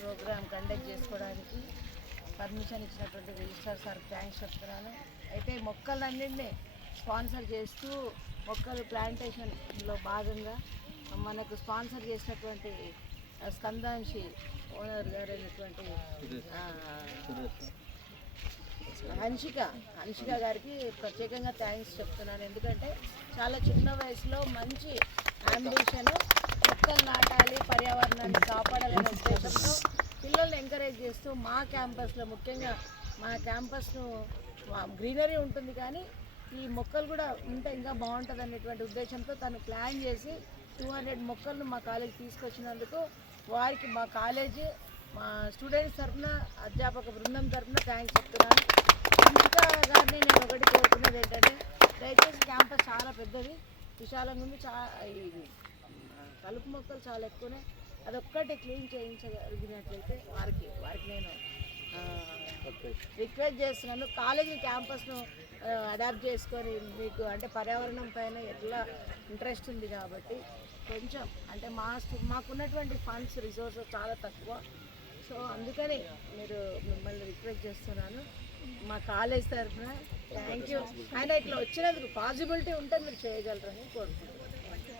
Programme conduct చేసుకోవడానికి permission ఇచ్చినటువంటి registrar sir thanks చెప్తున్నాను. అయితే మొక్కలన్నింటినీ స్పాన్సర్ చేస్తూ మొక్కలు ప్లాంటేషన్లో భాగంగా మనకు స్పాన్సర్ చేసినటువంటి స్కందాంశి ఓనర్ గారు అయినటువంటి హన్షిక గారికి ప్రత్యేకంగా థ్యాంక్స్ చెప్తున్నాను. ఎందుకంటే చాలా చిన్న వయసులో మంచి అంబిషన్, మొక్కలు నాటాలి, పర్యావరణాన్ని కాపాడాలనే ఉద్దేశంతో పిల్లల్ని ఎంకరేజ్ చేస్తూ మా క్యాంపస్లో ముఖ్యంగా మా క్యాంపస్ను గ్రీనరీ ఉంటుంది కానీ ఈ మొక్కలు కూడా ఉంటే ఇంకా బాగుంటుంది అనేటువంటి ఉద్దేశంతో తను ప్లాన్ చేసి 200 మొక్కలను మా కాలేజీ తీసుకొచ్చినందుకు వారికి మా కాలేజీ మా స్టూడెంట్స్ తరఫున అధ్యాపక బృందం తరఫున థ్యాంక్స్ చెప్తున్నాను. ఇంకా గారిని నేను ఒకటి కోరుకునేది ఏంటంటే దయచేసి క్యాంపస్ చాలా పెద్దది, విశాలంగా ఉంది. ఇది కలుపు మొక్కలు చాలా ఎక్కువనే, అదొక్కటి క్లీన్ చేయించగలిగినట్లయితే వారికి నేను రిక్వెస్ట్ చేస్తున్నాను. కాలేజీ క్యాంపస్ను అడాప్ట్ చేసుకొని మీకు అంటే పర్యావరణం పైన ఎట్లా ఇంట్రెస్ట్ ఉంది కాబట్టి కొంచెం అంటే మాకున్నటువంటి ఫండ్స్ రిసోర్సెస్ చాలా తక్కువ. సో అందుకని మిమ్మల్ని రిక్వెస్ట్ చేస్తున్నాను మా కాలేజ్ తరఫున. Thank you. ఆయన ఇట్లా వచ్చినందుకు పాసిబిలిటీ ఉంటే మీరు చేయగలరని కోరుకుంటున్నాను.